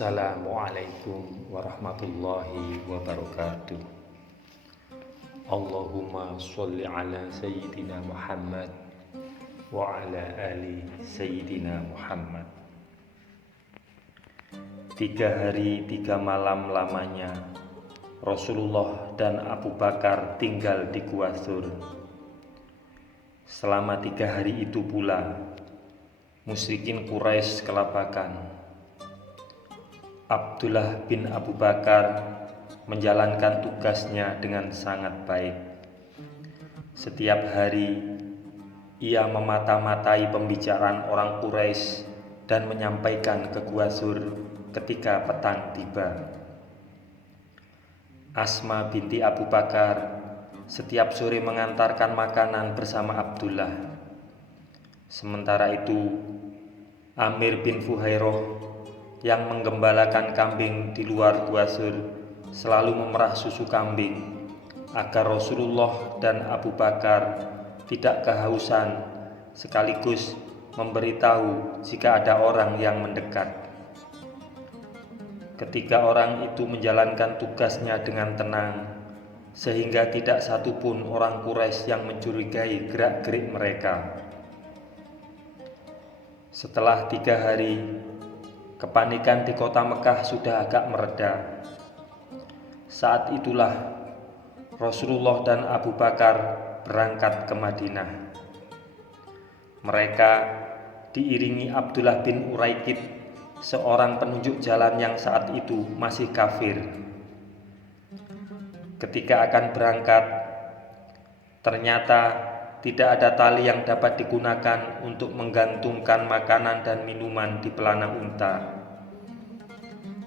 Assalamualaikum warahmatullahi wabarakatuh. Allahumma sholli ala Sayyidina Muhammad wa ala ali Sayyidina Muhammad. 3 hari 3 malam lamanya Rasulullah dan Abu Bakar tinggal di Gua Tsur. Selama 3 hari itu pula musyrikin Quraisy kelabakan. Abdullah bin Abu Bakar menjalankan tugasnya dengan sangat baik. Setiap hari ia memata-matai pembicaraan orang Quraisy dan menyampaikan ke Gua Tsur ketika petang tiba. Asma binti Abu Bakar setiap sore mengantarkan makanan bersama Abdullah. Sementara itu Amir bin Fuhairah yang menggembalakan kambing di luar Gua Tsur selalu memerah susu kambing agar Rasulullah dan Abu Bakar tidak kehausan, sekaligus memberitahu jika ada orang yang mendekat. Ketiga orang itu menjalankan tugasnya dengan tenang, sehingga tidak satupun orang Quraisy yang mencurigai gerak-gerik mereka. Setelah 3 hari, kepanikan di kota Mekah sudah agak mereda. Saat itulah Rasulullah dan Abu Bakar berangkat ke Madinah. Mereka diiringi Abdullah bin Uraikid, seorang penunjuk jalan yang saat itu masih kafir. Ketika akan berangkat, ternyata tidak ada tali yang dapat digunakan untuk menggantungkan makanan dan minuman di pelana unta.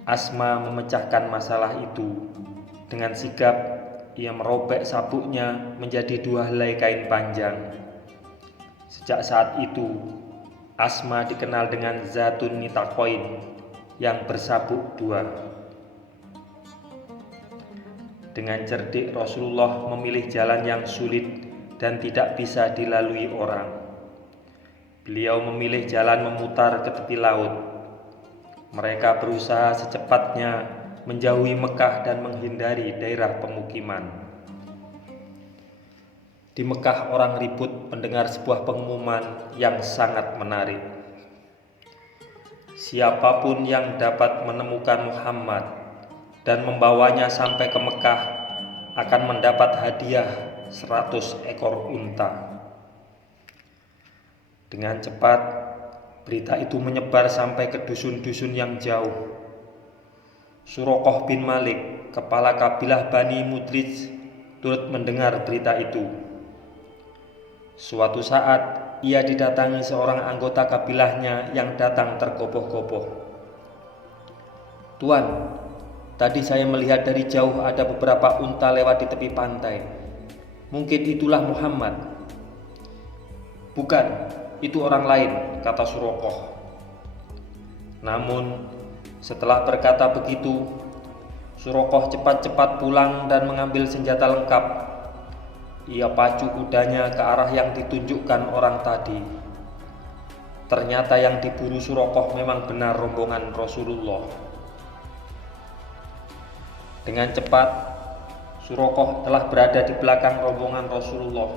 Asma memecahkan masalah itu. Dengan sigap, ia merobek sabuknya menjadi 2 helai kain panjang. Sejak saat itu, Asma dikenal dengan Zatun Nitaqoin, yang bersabuk 2. Dengan cerdik Rasulullah memilih jalan yang sulit dan tidak bisa dilalui orang. Beliau memilih jalan memutar ke tepi laut. Mereka berusaha secepatnya menjauhi Mekah dan menghindari daerah pemukiman. Di Mekah orang ribut mendengar sebuah pengumuman yang sangat menarik. Siapapun yang dapat menemukan Muhammad dan membawanya sampai ke Mekah akan mendapat hadiah 100 ekor unta. Dengan cepat, berita itu menyebar sampai ke dusun-dusun yang jauh. Suraqah bin Malik, kepala kabilah Bani Mudlij, turut mendengar berita itu. Suatu saat, ia didatangi seorang anggota kabilahnya yang datang tergopoh-gopoh. "Tuan, tadi saya melihat dari jauh ada beberapa unta lewat di tepi pantai. Mungkin itulah Muhammad." "Bukan, itu orang lain," kata Suraqah. Namun setelah berkata begitu, Suraqah cepat-cepat pulang dan mengambil senjata lengkap. Ia pacu kudanya ke arah yang ditunjukkan orang tadi. Ternyata yang diburu Suraqah memang benar rombongan Rasulullah. Dengan cepat Suraqah telah berada di belakang rombongan Rasulullah.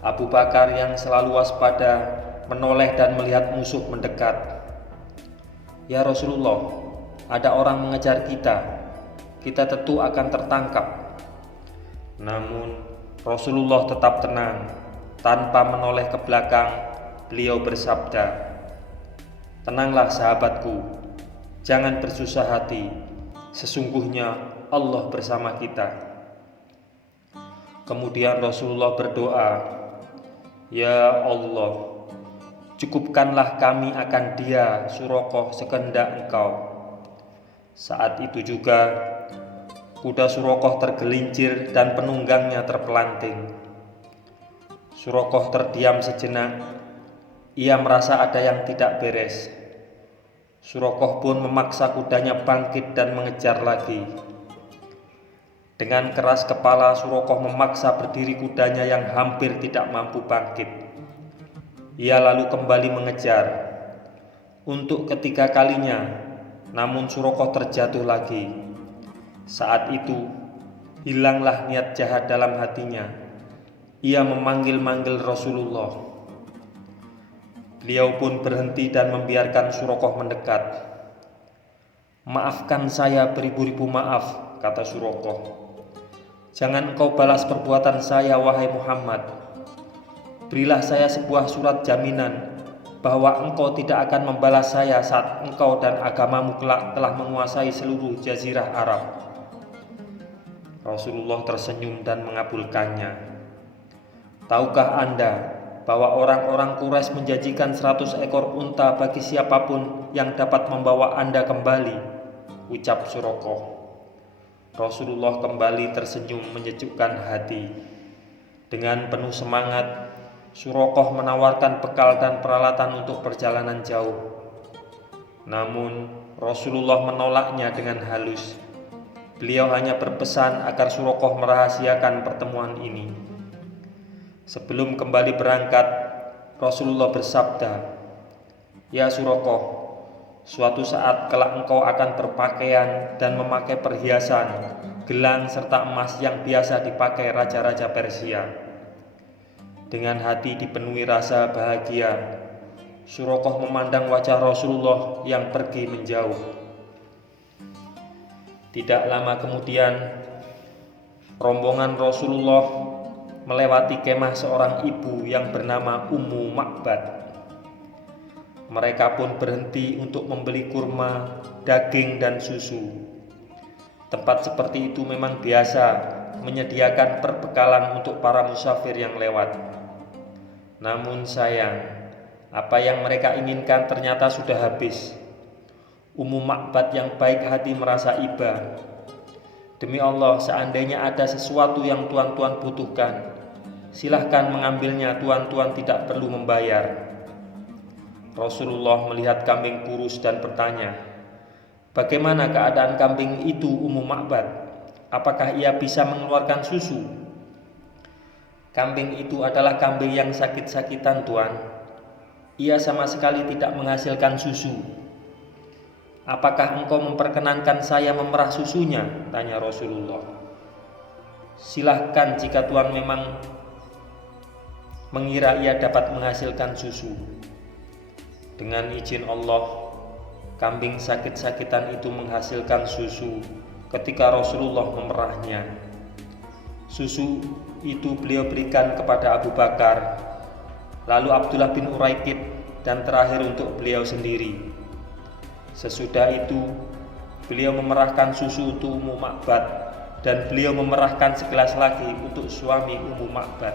Abu Bakar yang selalu waspada menoleh dan melihat musuh mendekat. "Ya Rasulullah, ada orang mengejar kita. Kita tentu akan tertangkap." Namun Rasulullah tetap tenang. Tanpa menoleh ke belakang, beliau bersabda, "Tenanglah sahabatku, jangan bersusah hati. Sesungguhnya Allah bersama kita." Kemudian Rasulullah berdoa, "Ya Allah, cukupkanlah kami akan dia Suraqah sekehendak Engkau." Saat itu juga kuda Suraqah tergelincir dan penunggangnya terpelanting. Suraqah terdiam sejenak. Ia merasa ada yang tidak beres. Suraqah pun memaksa kudanya bangkit dan mengejar lagi. Dengan keras kepala Suraqah memaksa berdiri kudanya yang hampir tidak mampu bangkit. Ia lalu kembali mengejar. Untuk ketiga kalinya namun Suraqah terjatuh lagi. Saat itu hilanglah niat jahat dalam hatinya. Ia memanggil-manggil Rasulullah. Beliau pun berhenti dan membiarkan Suraqah mendekat. "Maafkan saya beribu-ribu maaf," kata Suraqah. "Jangan engkau balas perbuatan saya, wahai Muhammad. Berilah saya sebuah surat jaminan bahwa engkau tidak akan membalas saya saat engkau dan agamamu kelak telah menguasai seluruh jazirah Arab." Rasulullah tersenyum dan mengabulkannya. "Tahukah Anda bahwa orang-orang Quraisy menjanjikan 100 ekor unta bagi siapapun yang dapat membawa Anda kembali?" ucap Suraqah. Rasulullah kembali tersenyum menyejukkan hati. Dengan penuh semangat, Suraqah menawarkan bekal dan peralatan untuk perjalanan jauh. Namun Rasulullah menolaknya dengan halus. Beliau hanya berpesan agar Suraqah merahasiakan pertemuan ini. Sebelum kembali berangkat, Rasulullah bersabda, "Ya Suraqah, suatu saat kelak engkau akan berpakaian dan memakai perhiasan, gelang serta emas yang biasa dipakai raja-raja Persia." Dengan hati dipenuhi rasa bahagia, Suraqah memandang wajah Rasulullah yang pergi menjauh. Tidak lama kemudian, rombongan Rasulullah melewati kemah seorang ibu yang bernama Ummu Ma'bad. Mereka pun berhenti untuk membeli kurma, daging, dan susu. Tempat seperti itu memang biasa menyediakan perbekalan untuk para musafir yang lewat. Namun sayang, apa yang mereka inginkan ternyata sudah habis. Ummu Ma'bad yang baik hati merasa iba. "Demi Allah, seandainya ada sesuatu yang tuan-tuan butuhkan, silahkan mengambilnya, tuan-tuan tidak perlu membayar." Rasulullah melihat kambing kurus dan bertanya, "Bagaimana keadaan kambing itu, Ummu Ma'bad? Apakah ia bisa mengeluarkan susu?" "Kambing itu adalah kambing yang sakit-sakitan, Tuan. Ia sama sekali tidak menghasilkan susu." "Apakah engkau memperkenankan saya memerah susunya?" tanya Rasulullah. "Silahkan jika Tuan memang mengira ia dapat menghasilkan susu." Dengan izin Allah, kambing sakit-sakitan itu menghasilkan susu ketika Rasulullah memerahnya. Susu itu beliau berikan kepada Abu Bakar, lalu Abdullah bin Uraikid, dan terakhir untuk beliau sendiri. Sesudah itu, beliau memerahkan susu untuk Ummu Ma'bad, dan beliau memerahkan segelas lagi untuk suami Ummu Ma'bad.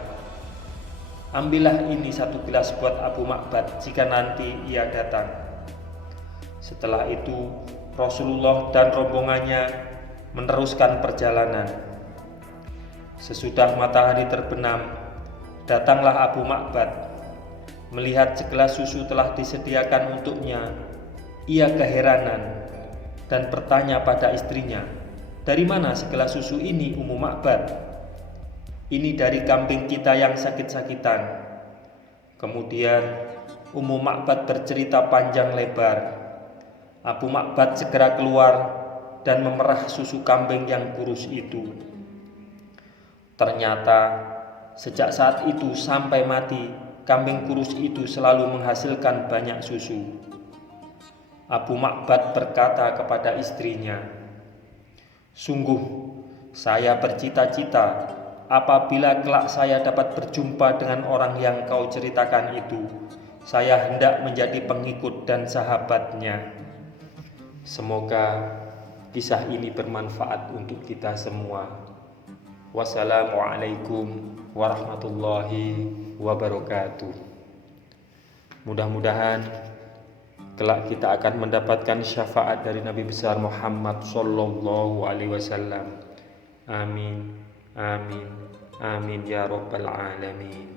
"Ambillah ini 1 gelas buat Abu Ma'bad jika nanti ia datang." Setelah itu, Rasulullah dan rombongannya meneruskan perjalanan. Sesudah matahari terbenam, datanglah Abu Ma'bad. Melihat segelas susu telah disediakan untuknya, ia keheranan dan bertanya pada istrinya, "Dari mana segelas susu ini, Ummu Ma'bad?" "Ini dari kambing kita yang sakit-sakitan." Kemudian Ummu Ma'bad bercerita panjang lebar. Abu Ma'bad segera keluar dan memerah susu kambing yang kurus itu. Ternyata sejak saat itu sampai mati, kambing kurus itu selalu menghasilkan banyak susu. Abu Ma'bad berkata kepada istrinya, "Sungguh, saya bercita-cita apabila kelak saya dapat berjumpa dengan orang yang kau ceritakan itu, saya hendak menjadi pengikut dan sahabatnya." Semoga kisah ini bermanfaat untuk kita semua. Wassalamualaikum warahmatullahi wabarakatuh. Mudah-mudahan kelak kita akan mendapatkan syafaat dari Nabi besar Muhammad sallallahu alaihi wasallam. Amin. Amin. Amin ya rabbal alamin.